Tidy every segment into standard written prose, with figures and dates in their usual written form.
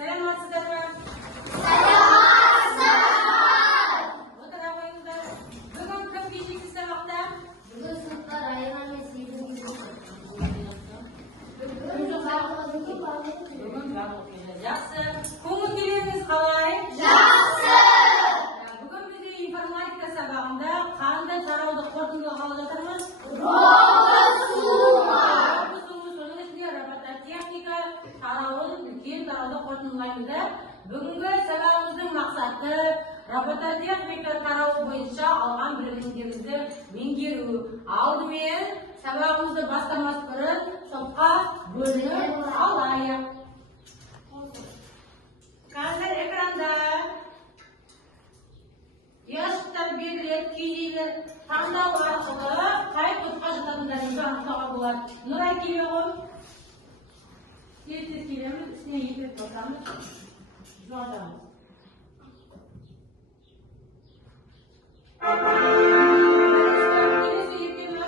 Саламатсыздарбы? Саламатсыздар! Отыра қойыңыздар. Бүгін кім кешексіз сабақта? Бүгін сыныпта Райана мен Сейдін Бүгін барлық келді. Жақсы. Көңіл күйіңіз қалай? Жақсы! Бүгін бізде информатика сабағында қандай тарауды қорытындылағалы жатырмыз? Робосума! Соның ішінде робототехника тарауын үлкен тарауды қорытындылаймыз. Бүгінгі сабағымыздың мақсаты робототехника тарауы бойынша алған білімдеріңізді меңгеру. Алдымен сабағымызды бастамас бұрын топқа бөлініп алайық. Қазір экранда ұяшықтар беріледі, кейде таңдау арқылы қай топқа жататындарыңызды анықтауға болады. Нұрай келе ғой. Тез келеміз, үстіне етіп басамыз. Жуадамыз. Келесі екені.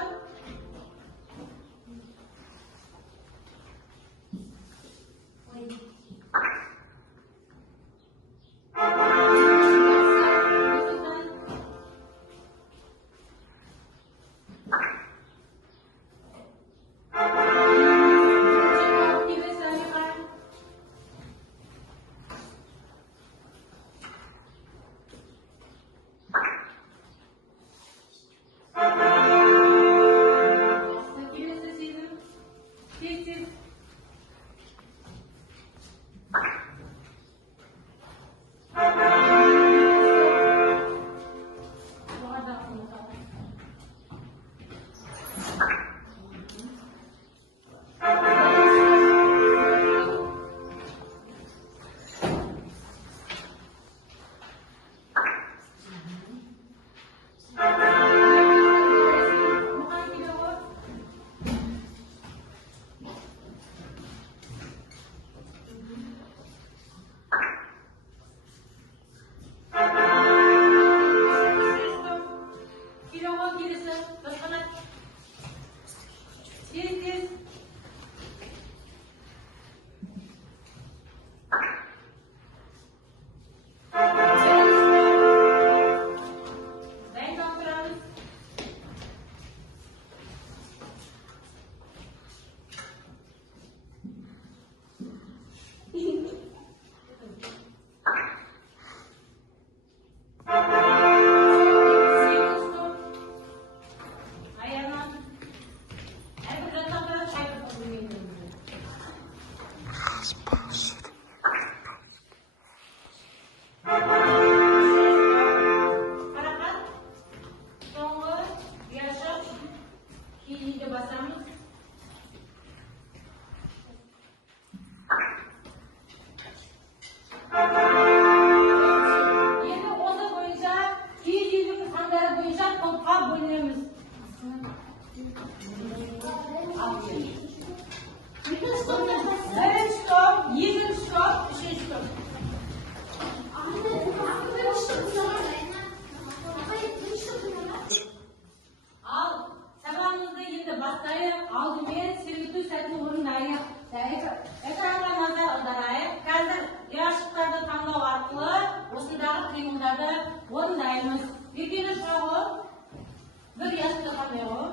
Алдымен сөйлету сәтін орындайық. Экранға назар аударайық. Қазір ұяшықтарды таңдау арқылы осындағы қимылдарды орындаймыз. Екені шығағы бір ұяшықты қандай ғой?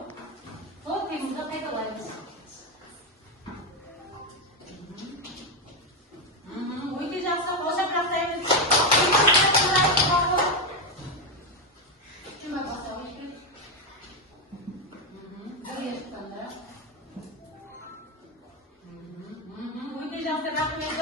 Сол қимылды қайталаймыз. Өте жақсы, қошап жасаймыз. Жұма бастау ешкілік. Бір ұяшықтанда. Өте жақсы, рахмет.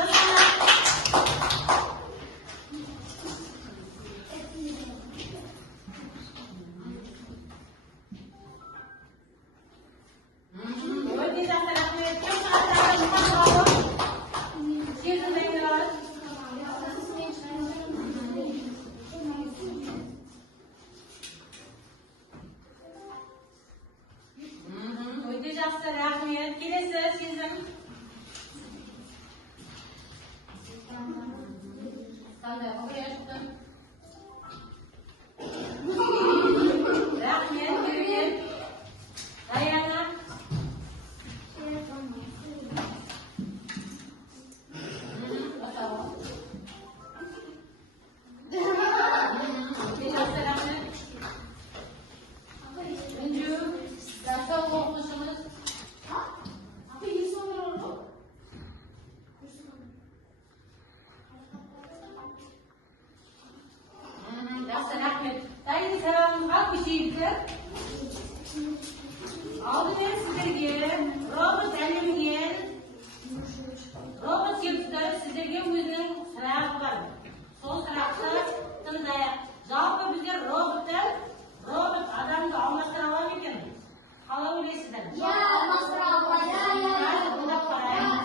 Жақсы, рахмет. Келесі сезім. Қандай қоя шықты? Рахмет, керемет. Даяна. Басауы. deyildi? Aldымен sizlerге робот әлемінен робот келіпті, сіздерге өзінің сұрағы бар. Сол сұрақты тыңдайық. Жалпы біздер робот адамды алмастыра ала ма екен? Қалай ойлайсыздар? алмастыра алады. Қазір тыңдап қарайық.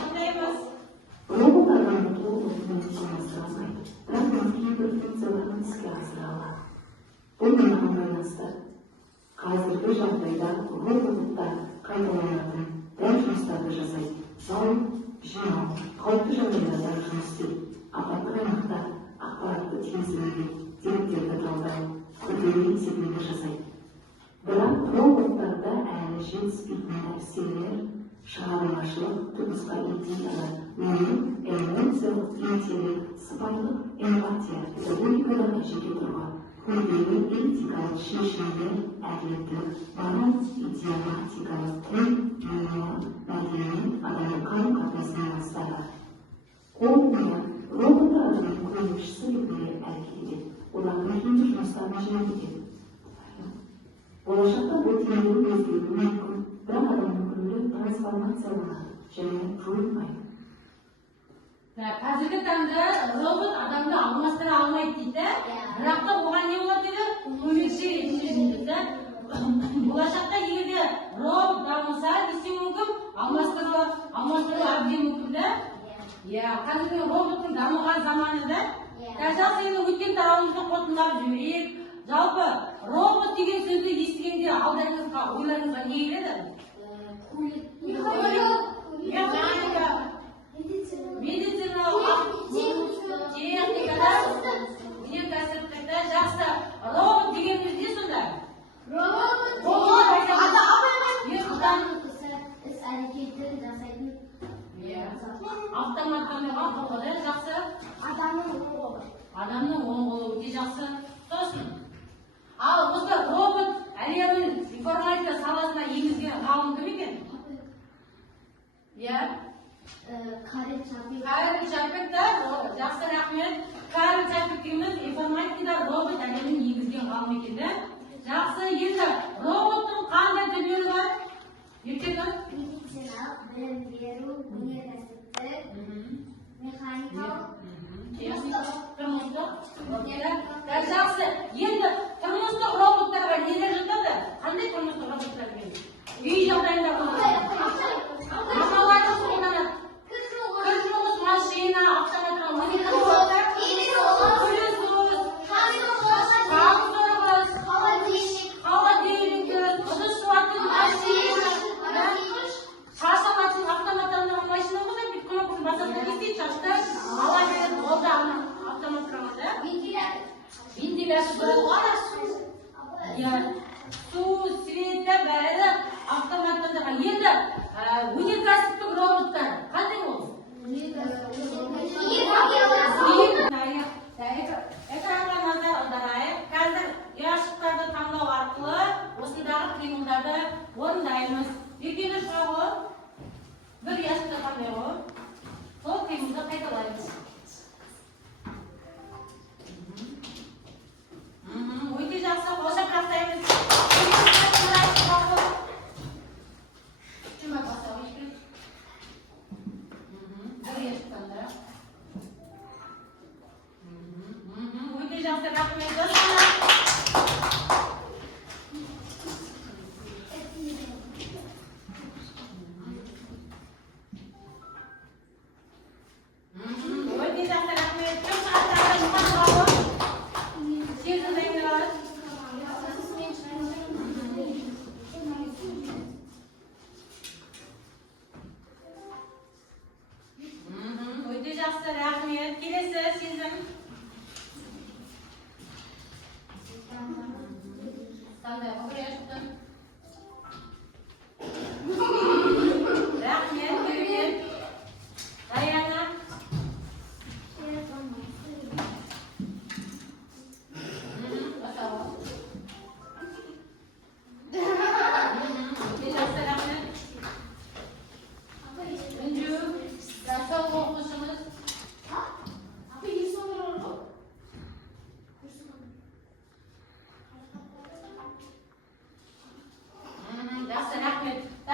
Тыңдаймыз. Робот адамның толық өзін асыра алмайды, бірақ кейбір функцияларын іске асыра алады. Бұл мынаған байланысты. Қазіргі жағдайда роботтар қайталанатын дәл жұмыстарды жасайды. Мысалы, жинау, қауіпті жағдайларда жұмыс істеу, апаттық аймақта ақпаратты теңестіруге, деректерді талдау, күрделі есептеулер жасайды. Бірақ роботтарда әлі жетіспейтін нәрселер, шығармашылық, түпнұсқа идеялар, эмоциялық интеллект, сыпайылық, эмпатия, логикадағы жеке тұлға, күрделі этикалық шешімдер, әділеттілік, баланс, идеоматикалық тіл, мәдени, адамның қарым-қатынасының астары. Қолында роботтар адамның көмекшісі ретінде әрекет етеді. Олардың кейбір жұмыстарын жеңілдетеді. Болашақта бұл тиімділік өзгеруі мүмкін, бірақ адамның өмірі трансформацияланады және жойылмайды. Қазіргі таңда робот адамды алмастыра алмайды дейді, бірақ та оған не болады деді? Көмекші ретінде дейді. Болашақта егер робот дамыса, не істеуі мүмкін? Алмастыру әбден мүмкін да? Қазіргі роботтың дамыған заманында, жалпы енді өткен тарауымызды қорытындылап жіберейік. Жалпы робот деген сөзді естігенде алдарыңызға, ойларыңызға не келеді? Медициналық, техникада, өнеркәсіптікті жақсы. Робот дегеніміз не сонда? Іс-әрекетін жасайтын Автоматтандырған қолы жақсы. Адамның оң қолы өте жақсы. Сосын. Ал осы робот әлемнің информатика саласына енгізген ғалым кім екен? Карен Чапек. Карен Чапек та, жақсы рахмет. Карен Чапек дейміз, информатикада робот әлемнің енгізген ғалым екен да? Жақсы, енді роботтың қандай түрлері бар? Ертегі? Медициналық, білім беру, өнеркәсіптік, механикалық, тұрмыстық. Жақсы, енді тұрмыстық роботтарға нелер жатады? Қандай тұрмыстық роботтар мен? Үй жағдайында болады. Мамаларды қолданады. Кір жуғыш машина, автоматтық монитор, пылесос, қамсорғыш, холодильник, ыдыс жуатын машина, шаш алатын автоматтандырған машина болса, бүйтіп кнопкасын басады да істейді, шашты ала береді, ол да автоматтандырған. Вентиляция болады. Су, светі бәрі автоматтандырған. Енді өнеркәсіптік роботтар қандай ол? Экранға назар аударайық. Қазір ұяшықтарды таңдау арқылы осындағы қимылдарды орындаймыз. Екені шығағы бір ұяшықты таңдауы. Сол қимылды қайталаймыз. Өте жақсы, қошап жақтаймыз. Өте жақсы, рахмет.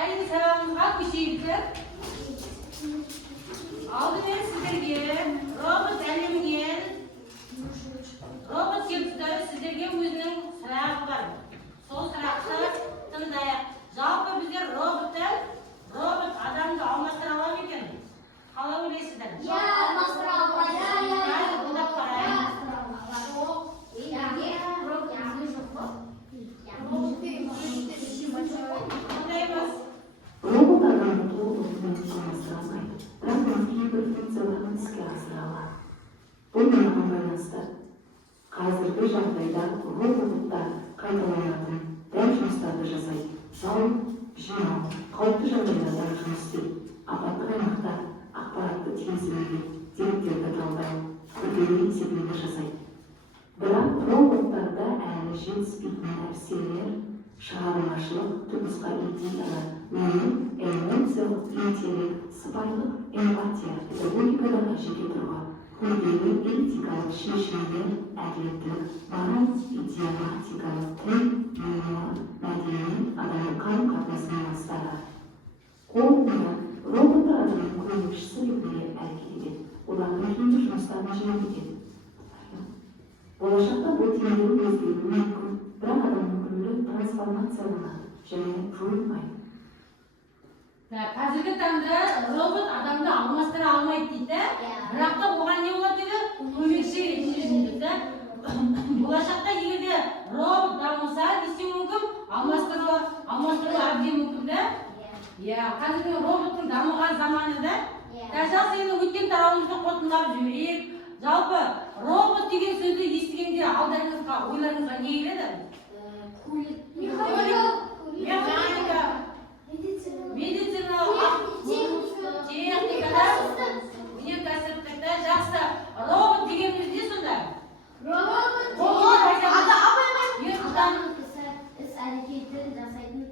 қайын сабағымызға көшейік. Алдымен сіздерге робот әлемінен робот секторы сіздерге өзінің сұрағы бар. Сол сұрақты тыңдайық. Жалпы біздер робот адамды алмастыра ала ма екен? Қалай ойлайсыздар? алмастыра алмайды. Қазір ойлап қарайық. Қандаймыз? Робот адамды толығымен алмастыра алмайды, бірақ оның кейбір функцияларын іске асыра алады. Бұл неған байланысты? Қазіргі жағдайда роботтар қайталанатын дәл жұмыстарды жасайды. Салу, жинау, қауіпті жағдайларда жұмыс істейді. Апаттық аймақта ақпаратты теңсіздеуге, деректерді талдау, күрделі есептеулер жасайды. Бірақ роботтарда әлі жетіспейтін нәрселер, шығармашылық, түпнұсқа идеялар, эмоциялық интеллект, сыпайылық, эмпатия, педагогикадағы жеке тұлға, күрделі этикалық шешімдер, әділеттілік, мораль, идиоматикалық тіл, мәдени, адамның қарым-қатынасының астары. Қорытындыда роботтар адамның көмекшісі ретінде әрекет етеді. Олардың кейбір жұмыстарын жеңілдетеді. Болашақта бұл теңдеу өзгеруі мүмкін, бірақ адамның күні трансформацияланады және жойылмайды. Қазіргі таңда робот адамды алмастыра алмайды дейді. Бірақ та оған не болады деді? Көмекші ретінде дейді. Болашақта егерде робот дамыса, не істеуі мүмкін? Алмастыру әбден мүмкін да? Қазіргі роботтың дамыған заманы да. Жалпы енді өткен тарауымызды қорытындылап жіберейік. Жалпы робот деген сөзді естігенде алдарыңызға, ойларыңызға не келеді? Механика, медицина, техникада, өнеркәсіптікті жақсы. Робот дегеніміз не сонда? Іс-әрекетін жасайтын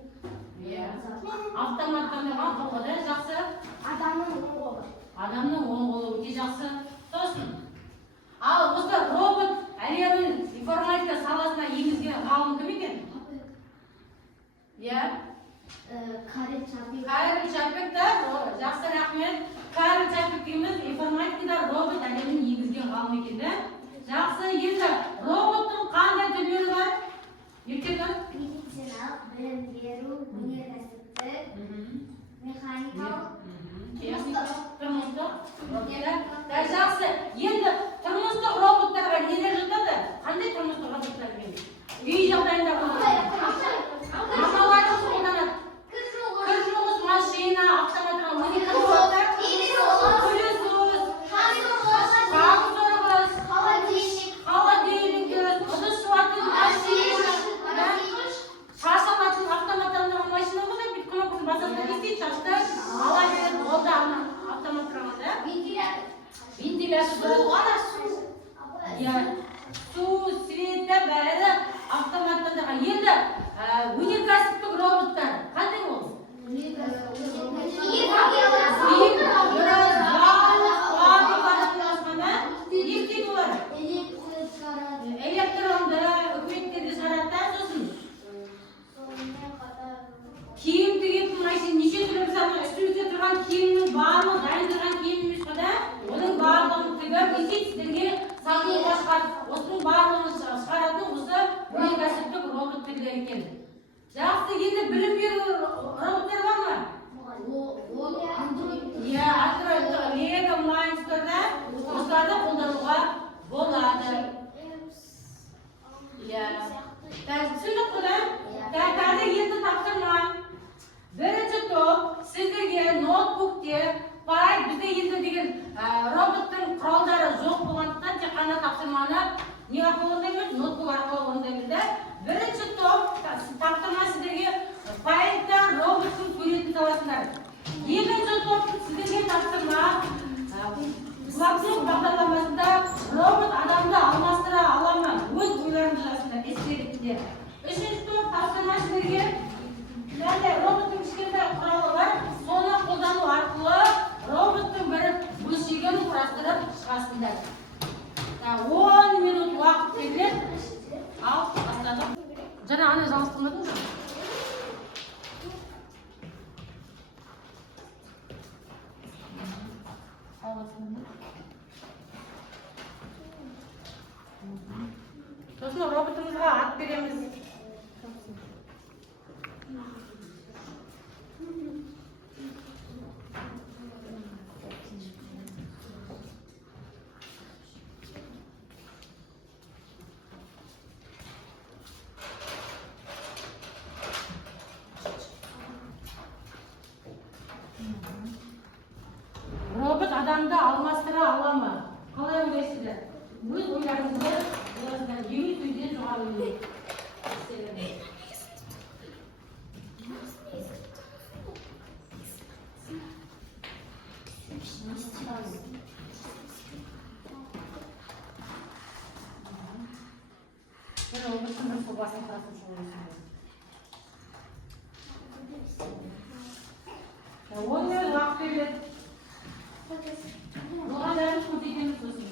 Автоматтандырған құрылғыда жақсы. адамның оң қолы. Адамның оң қолы өте жақсы. Сосын. Ал осы робот әлемін информатика саласына енгізген ғалым кім екен? Карен Чапик. Карен Чапик та жақсы рахмет. Карен Чапик дейміз информатикада робот әлемін енгізген ғалым екен да. Жақсы. Енді роботтың қандай түрлері бар? Ертегі? Медициналық, білім беру, өнеркәсіптік, механикалық, тұрмыстық. Жақсы. Енді тұрмыстық роботтарға нелер жатады? Қандай тұрмыстық роботтар мен? Үй жағдайында қолданады. Мамаларды қолданады. Кір жуғыш машина, автоматтық роботтар, пылесос, трактор, холодильник, ыдыс жуатын машина, шаш алатын автоматтандырған машина болса, бүйтіп кнопкасын басасында не істейді? Шашты ала береді, ол да автоматтандырған. Вентиляция. Су, светі бәрі автоматтандырған. Енді өнеркәсіптік роботтар қандай ол? Электронды үкіметтерде жаратты, сосын киім тігетін машина, неше түрлі мысалы үстімізде тұрған киімнің барлығы, дайын тұрған киім емес қада, оның барлығын тігіп, сіздерге сатуға шығады. Осының барлығын шығаратын осы өнеркәсіптік роботтар екен. Жақсы, енді білім беру роботтар бар ма? Android, Lego, Mindstor'да осыларды қолдануға болады. Түсіндік қой? Қазір енді тапсырма. Бірінші топ сіздерге ноутбуктер, файл, бізде енді деген роботтың құралдары жоқ болғандықтан тек қана тапсырманы не арқылы орындаймыз? Ноутбук арқылы орындаймыз да. Бірінші топ тапсырма сіздерге файлда роботтың суретін саласыңдар. Екінші топ сіздерге тапсырма блокнот бағдарламасында робот адамды алмастыра ала ма? Өз ойларыңды жазыңдар, эссе ретінде. Үшінші топ тапсырма сіздерге роботтың кішкентай құралы бар, соны қолдану арқылы роботтың бір бөлшегін құрастырып шығасыңдар. 10 минут уақыт беріледі. Ал, бастадық. Жаңа ана жалғастырмадың ба? Осыны роботымызға ат береміз. Робот адамды алмастыра ала ма? Қалай ойлайсыздар? Өз ойларыңызды олардан ең сөзден жоғары ойлайық. Бір роботтың бір сұлбасын құрасып шығарасың. Онымен уақыт береді. Оған дәрі көтейдеміз сосын.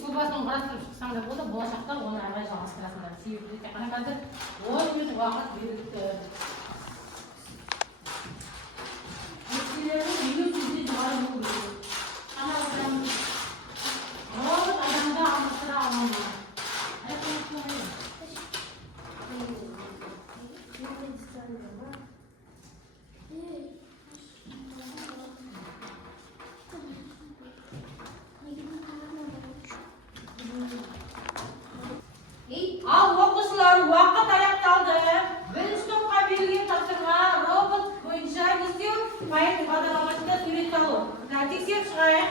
Сұлбасын құрастырып шықсаңдар болды, болашақта оны әрі жалғастырасыңдар. Себебі тек қана қазір 10 минут уақыт берілді. Өкпелердің ең сөзде жоғары болу керек. Робот адамды алмастыра ала ма? Ал оқушылар, уақыт аяқталды. Бірінші топқа берілген тапсырма робот бойынша не істеу? Пайыз бағдарламасында сурет салу. Тексеріп шығайық.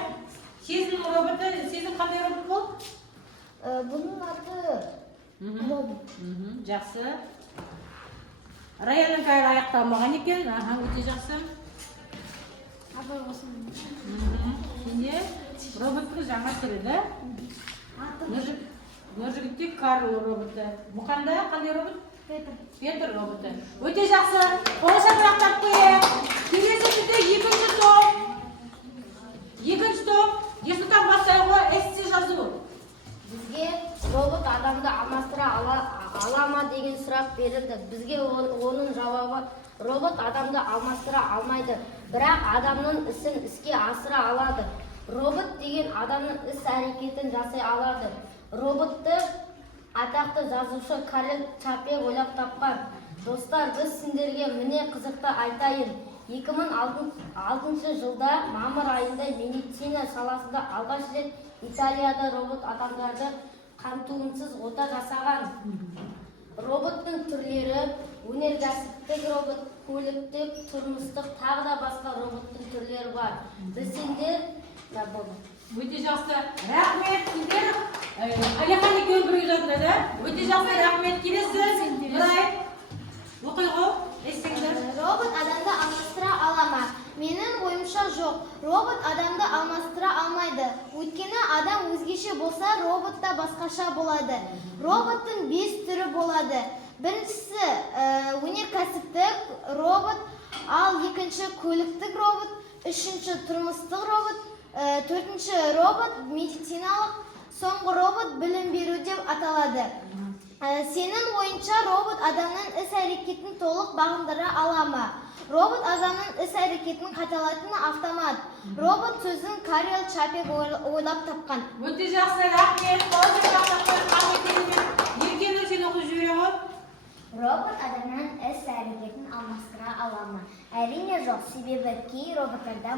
Сезім роботы, сезім қандай робот болды? Бұның аты робот. Жақсы. Раянның кайры аяқталмаған екен. Өте жақсы. Абай осының. Сенде роботтың жаңа түрі да? Ножигітте Карл роботы. Бұқанда қандай робот? Петр роботы. Өте жақсы. Болашақ аяқтап қойып. Келесі бізде екінші топ. Естіқан бастауға эссе жазу. Бізге робот адамды алмастыра ала ма деген сұрақ берілді. Бізге оның жауабы робот адамды алмастыра алмайды, бірақ адамның ісін іске асыра алады. Робот деген адамның іс әрекетін жасай алады. Роботты атақты жазушы Карл Чапек ойлап тапқан. Достар, біз сендерге міне қызықты айтайын. 2006 жылда мамыр айында медицина саласында алғаш рет Италияда робот адамдарды қамтуынсыз ота жасаған. Роботтың түрлері өнеркәсіптік робот, көліктік, тұрмыстық, тағы да басқа роботтың түрлері бар. Білсеңдер, да болды. Өте жақсы. Рахмет сіздер. Алихан екеуі бірге жазды. Өте жақсы, рахмет. Келесі. Нұрай. Оқиғы. Естіңдер. Робот адамды алмастыра ала ма? Менің ойымша жоқ. Робот адамды алмастыра алмайды. Өйткені адам өзгеше болса, робот та басқаша болады. Роботтың 5 түрі болады. Біріншісі өнеркәсіптік робот, ал екінші көліктік робот, үшінші тұрмыстық робот, төртінші робот медициналық, соңғы робот білім беру деп аталады. Сенің ойынша робот адамның іс-әрекетін толық бағындыра ала ма? Робот адамның іс-әрекетін қайталайтын автомат. Робот сөзін Карл Чапек ойлап тапқан. Өте жақсы, рахмет. Еркені сен оқып жібере ғой. Робот адамның іс-әрекетін алмастыра ала ма? Әрине жоқ. себебі кей роботтарда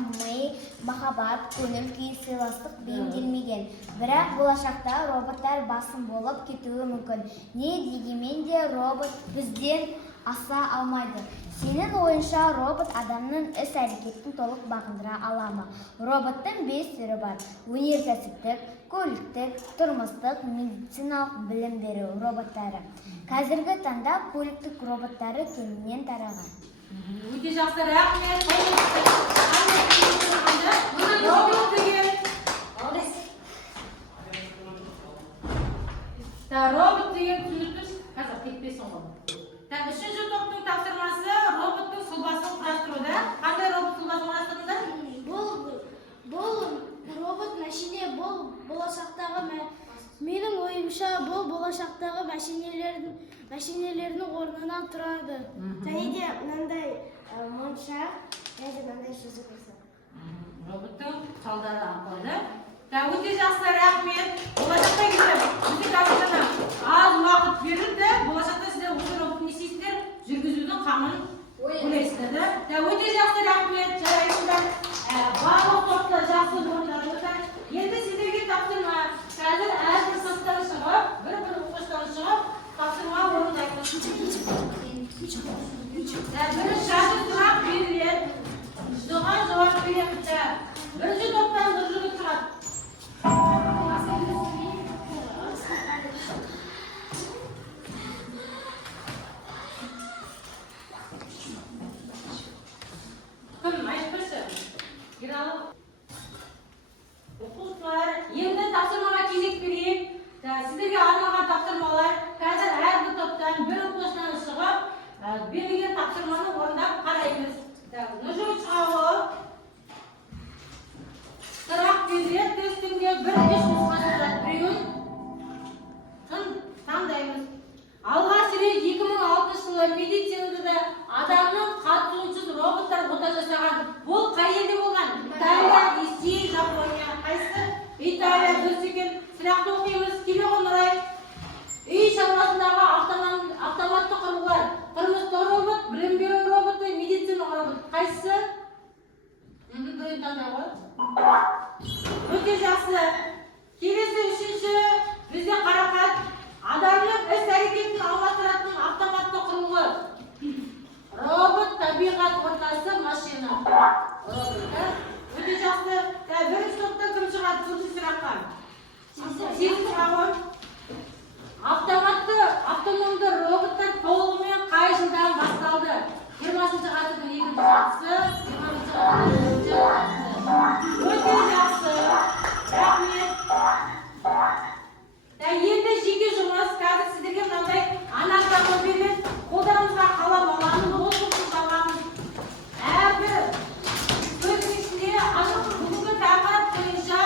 махаббат, көңіл күй, сыйластық бейімделмеген. Бірақ болашақта роботтар басым болып кетуі мүмкін. Не дегенмен де робот бізден аса алмайды. Сенің ойынша робот адамның іс-әрекетін толық бағындыра ала ма? Роботтың 5 түрі бар: өнеркәсіптік, көліктік, тұрмыстық, медициналық білім беру роботтары. Қазіргі таңда көліктік роботтары кеңінен тараған. Өте жақсы, рахмет. Робот деген түсінікпіз, қазір кетпесін ғой. Үшінші топтың тапсырмасы роботтың сұлбасын құрастыруда. Қандай робот сұлбасын құрастырдыңдар? Бұл робот мәшине, бұл болашақтағы менің ойымша бұл болашақтағы мәшинелердің орнынан тұрады. Және де мынандай моншақ, және де мынандай жүзі көрсетеді. Роботтың салдары арқылы. Өте жақсы, рахмет. Болашақта келіп, біздің тапсырманы аз уақыт берілді. Болашақта сіздер осы робот не істейсіздер? Жүргізудің қамын ойлайсыздар. Өте жақсы, рахмет. Жарайсыздар. Барлық топта жақсы орындадыңыздар. Енді сіздерге тапсырма. Қазір әрбір сыныптан шығып, бір оқушыдан шығып, тапсырма орындайсыз. Бірінші сұрақ беріледі. Соған жауап береміз. Бірінші топтан бір жігіт шығады. Кім айтпашы? Оқушылар, енді тапсырмаға кезек берейік. Сіздерге арналған тапсырмалар. Қазір әрбір топтан бір оқушыдан шығып, берілген тапсырманы орындап қараймыз. Нұржігіт шығауы. Сұрақ беріледі, тестінде бір үш нұсқасы бар. Біреуін таңдаймыз. Алғаш рет 2006 жылы медицинада адамның қатысуынсыз роботтар ота жасаған. Бұл қай елде болған? Италия, Ресей, Жапония. Қайсы? Италия, дұрыс екен. Сұрақты оқимыз. Келе Нұрай. Үй шаруасындағы автоматты құрылғылар. Тұрмыстық робот, білім беру роботы, медицина робот. Қайсы? Біреуін таңдай ғой. Өте жақсы. Келесі үшінші бізде қарақат. Адамның іс-әрекетін алмастыратын автоматты құрылғы. Робот, табиғат ортасы, машина. Өте жақсы. Бірінші топтан кім шығады? Төртінші сұраққа. Сегізінші сұрағы. Автономды роботтар толығымен қай жылдан басталды? 20-шы ғасырдың екінші жартысы, 20-шы ғасырдың бірінші жартысы. Өте жақсы. Рахмет. Енді жеке жұмыс, қазір сіздерге мынандай анықтама беріледі. Қолдарыңызға қалам аламыз, оқып қаламыз. Әрбір сөздің ішінде бүгінгі тақырып бойынша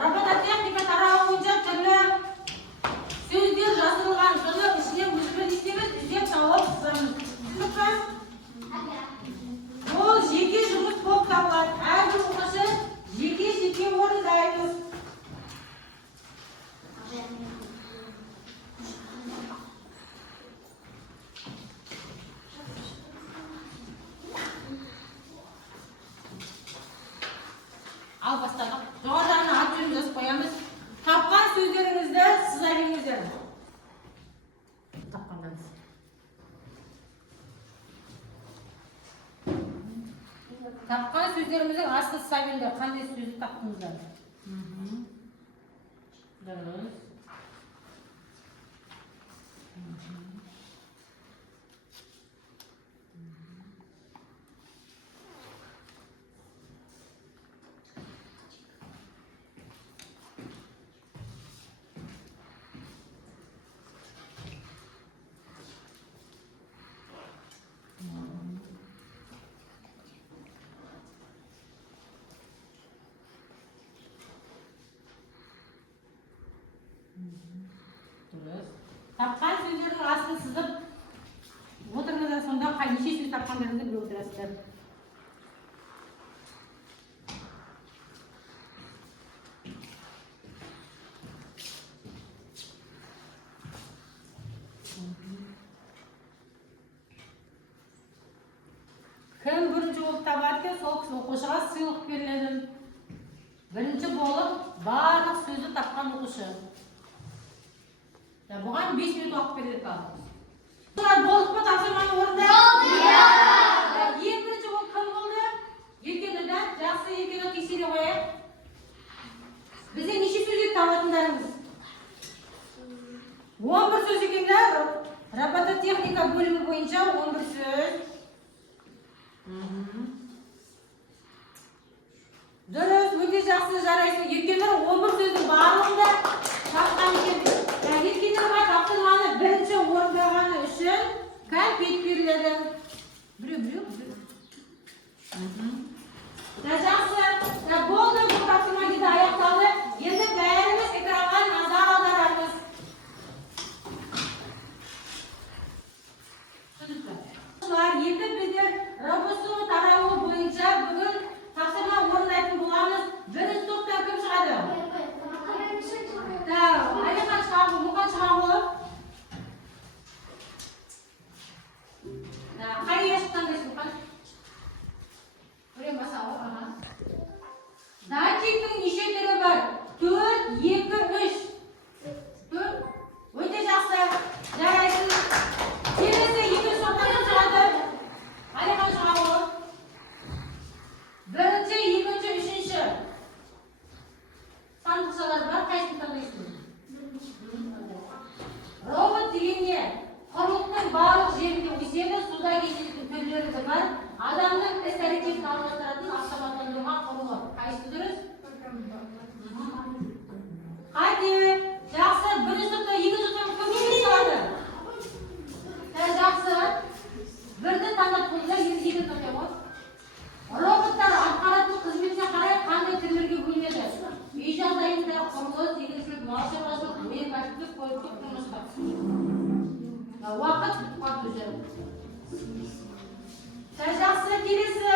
робототехника тарауы бойынша түрлі сөздер жазылған. Соны ішіне өзіміз істейміз, іздеп тауып сызамыз. Түсінікпі? Ол жеке жұмыс болып табылады. Әрбір оқушы жеке орындаймыз. Ал бастадық. Жоғарыдан ат жөнін жазып қоямыз. Тапқан сөздеріңізді сыза беріңіздер. Тапқандарыңыз. Тапқан сөздеріміздің асты сыза беріңіздер. Қандай сөзді таптыңыздар? Дұрыс. Тапқан сөздердің астын сызып отырыңыздар, сонда неше сөз тапқандарыңызды біліп отырасыздар. Кім бірінші birinchi bo'lib табады ekan, сол o'quvchiga сыйлық беріледі. Birinchi bo'lib барлық сөзді тапқан o'qушы. Бұған 5 минут уақыт беріледі қалды. Болып па тапсырманы орындап? Ең бірінші болып кім болды? Екеуді жақсы екеуді тексере қояйық. Бізде неше сөз еді табатындарыңыз? 11 сөз екендер. Робототехника бөлімі бойынша 11 сөз. Дұрыс, өте жақсы жарайсың. Екендер 11 сөздің барлығында тапқан екен. Еткендерге тапсырманы бірінші орындағаны үшін кәмпит беріледі. Біреу. Жақсы. Болды, бұл тапсырма дейді аяқталды. Енді бәріміз экранға назар аударамыз. Енді біздер роботтың тарауы бойынша бүгін тапсырма орындайтын боламыз. Бірінші топтан кім шығады? Әлихан шығады, Мұқан шығады. Қай ешіктен дейсің, Мұқан? Көрем басауы. Датчиктің неше түрі бар? 4, 2, 3. Өте жақсы. Жарайсың. Келесі екінші топтан кім шығады? Әлихан шығады. Бірінші, екінші, үшінші. Сандықшалар бар, қайсыны таңдайсың? Робот деген не? Құрылықтың барлық жерінде өседі, суда кездесетін түрлері де бар. Адамның іс-әрекетін алмастыратын автоматтандырылған құрылғы. Қайсысы дұрыс? Қате, жақсы. Бірінші топтан, екінші топтан кімге шығады? Жақсы. Бірді таңдап қойса, екінші топтан ғой. Роботтар атқаратын қызметіне қарай қандай түрлерге бөлінеді? Үй жағдайында құрылыс, егіншілік, мал шаруашылық, өнеркәсіптік, көліктік тұрмыстық. Уақыт бітіп қалды өзі. Жақсы, келесі.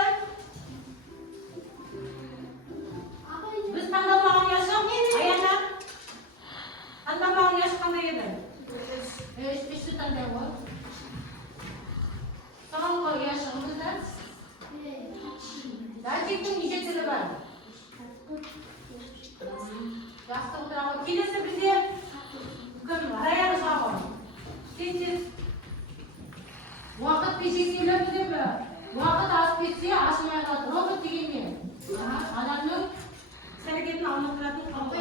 Біз таңдалмаған яшық, Аяна. Таңдалмаған яшық қандай еді? Үшті таңдай ғой. Соңғы яшығымызда. Датчиктің неше түрі бар? Жақсы отырағы. Келесі бізде кім? Раяны шығағы. Тез. Уақыт шектеулі бізде бі? Уақыт асып кетсе, ашылмай қалады. Робот деген не? Адамның іс-әрекетін алмастыратын құрылғы.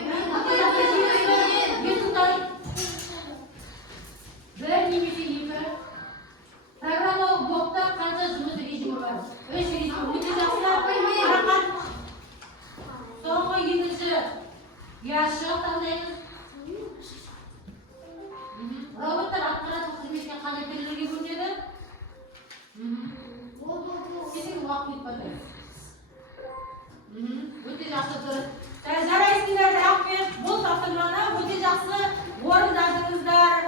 Бір немесе екі. Программалық блокта қанша жұмыс режимі бар? 3 режим. Өте жақсы. Қарақат. Соңғы екінші яшық таңдаймыз. Роботтар атқаратын қызметіне қандай түрлерге бөлінеді? Сенің уақыт кетпеді. Өте жақсы дұрыс. Жарайсыңдар, рахмет. Бұл тапсырманы өте жақсы орындадыңыздар.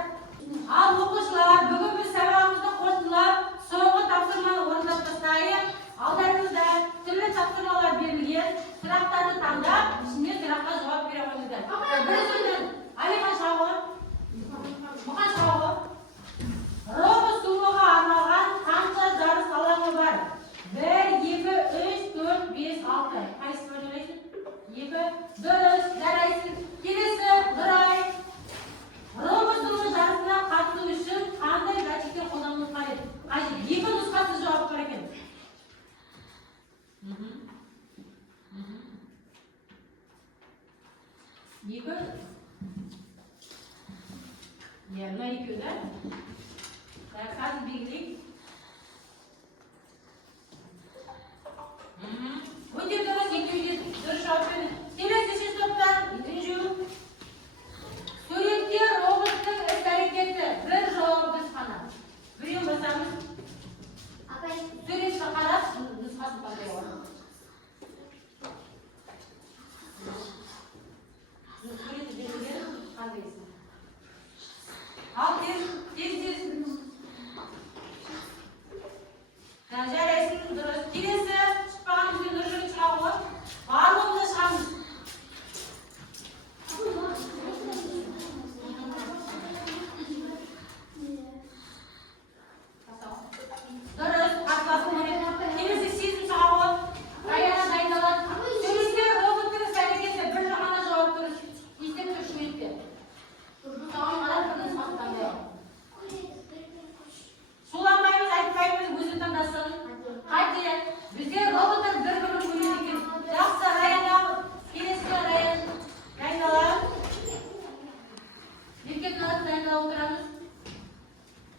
Ал оқушылар, бүгін біз сабағымызды қорытындылап, соңғы тапсырманы орындап тастайық. Алдарыңызда түрлі тапсырмалар берілген. Сұрақтарды таңдап, ішіне сұраққа жауап бере қойыңыздар. Біріншіден, Әлихан шығағы. Мұқан шығағы. Робот сумаға арналған қанша жарыс алаңы бар? 1, 2, 3, 4, 5, 6. Қайсысы бар жарайсың? 2. Дұрыс, жарайсың. Келесі, Нұрай. Робот сумы жарысына қатысу үшін қандай датчиктер қолданылуы қажет? Екі нұсқасы жауап бар екен. Екі. Мына екеу да. Қазір белгілейік. Өте дұрыс, екеуге дұрыс жауап берді. Келесі үшінші топтан, екінші. Суретте роботтың іс-әрекеті. Бір жауабымыз ғана. Біреу басамыз. Суретті қарап, нұсқасын қандай бар. Суретті берілген қандайсың. Ал тез. отырамыз.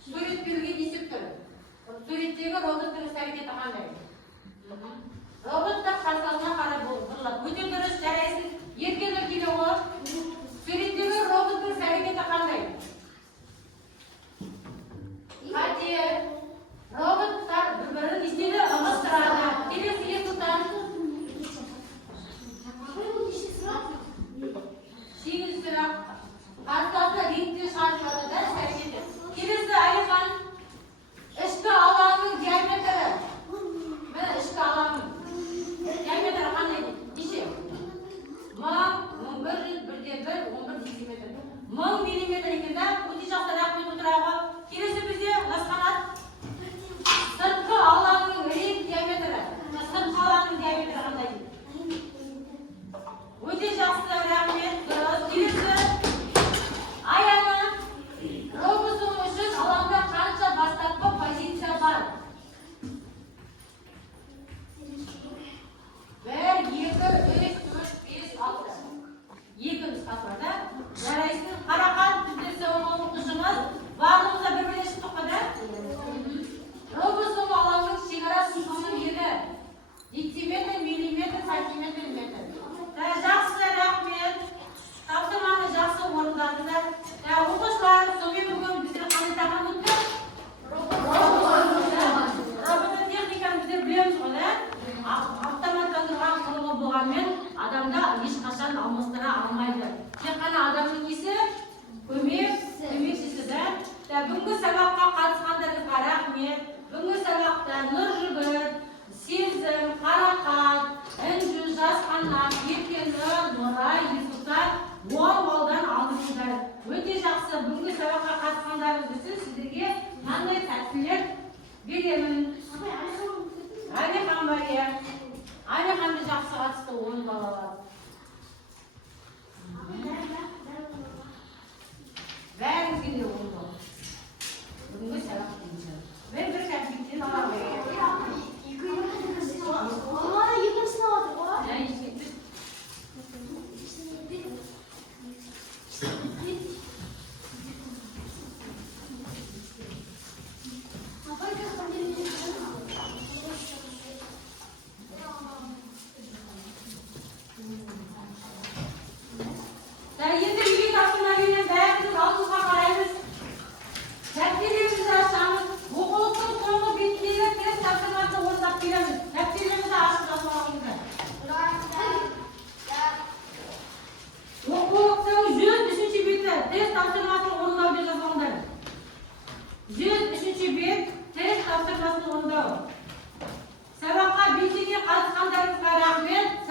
Сурет берілген есеп тұр. Суреттегі роботтың іс-әрекеті қандай? Роботтар қарсалына қарап бұрылады. Өте дұрыс, жарайсың. Еркелер келе ғой. Суреттегі роботтың іс-әрекеті қандай? Қате. Роботтар бір-бірін істеді, ығыстырады. Келесі сұлтан. Сегіз сұрақ. Қарсыласына рингте шығарылады да іс-әрекеті. Келесі Әлихан. Ішкі алаңның диаметрі. Міне ішкі алаңның диаметрі қандай дейді? Неше? 1100, 11 дециметр. 1000 миллиметр екен да? Өте жақсы, рахмет отыраға. Келесі бізде Ласқанат. Сыртқы алаңның ринг диаметрі. Сыртқы алаңның диаметрі қандай дейді? Өте жақсы, рахмет. Дұрыс. Келесі Аяна. Робосын үшін алаңда қанша бастапқы позиция бар? 1, 2, 3, 4, 5, 6. Екі нұсқасы бар да? Жарайсың. Қарақан бізде соңғы оқушымыз. Барлығымызда бір-біріне шықтық па да? Робосын алаңның шекарасы шамамен дециметр, миллиметр, сантиметр, метр. Жақсы, рахмет. Тапсырманы жақсы орындадыңдар. Оқушылар, сонымен бүгін біздер қандай тақырып өтті? Робототехниканы біздер білеміз ғой, да? Автоматтандырған құрылғы болғанмен адамда ешқашан алмастыра алмайды. Тек қана адамның несі? Көмекшісі, да? Бүгінгі сабаққа қатысқандарыңызға рахмет. Бүгінгі сабақта Нұржігіт, Сезім, Қарақат, Інжу, Жасқанат, Еркенұр, Нұрай, Есұлтан 10 балдан алдыңыздар. Өте жақсы. Бүгінгі сабаққа қатысқандарыңыз үшін сіздерге қандай тәттілер беремін. Әлихан бар, иә. Әлиханды жақсы қатысты 10 балалар. Бәріңізге де 10 бал. Бүгінгі сабақ дейінші. Бір кәмпиттен алады. Енді үйге тапсырмаменен бәріміз алдымызға қараймыз. Дәптерімізді ашамыз. Оқулықтың соңғы бетіндегі тест тапсырмасын орындап келеміз. Дәптерімізді ашып жазбағыңыздар. Оқулықтың 103-ші беті тест тапсырмасын орындау деп жазғандар. 103-ші бет тест тапсырмасын орындау. Сабаққа белсене қатысқандарыңызға рахмет.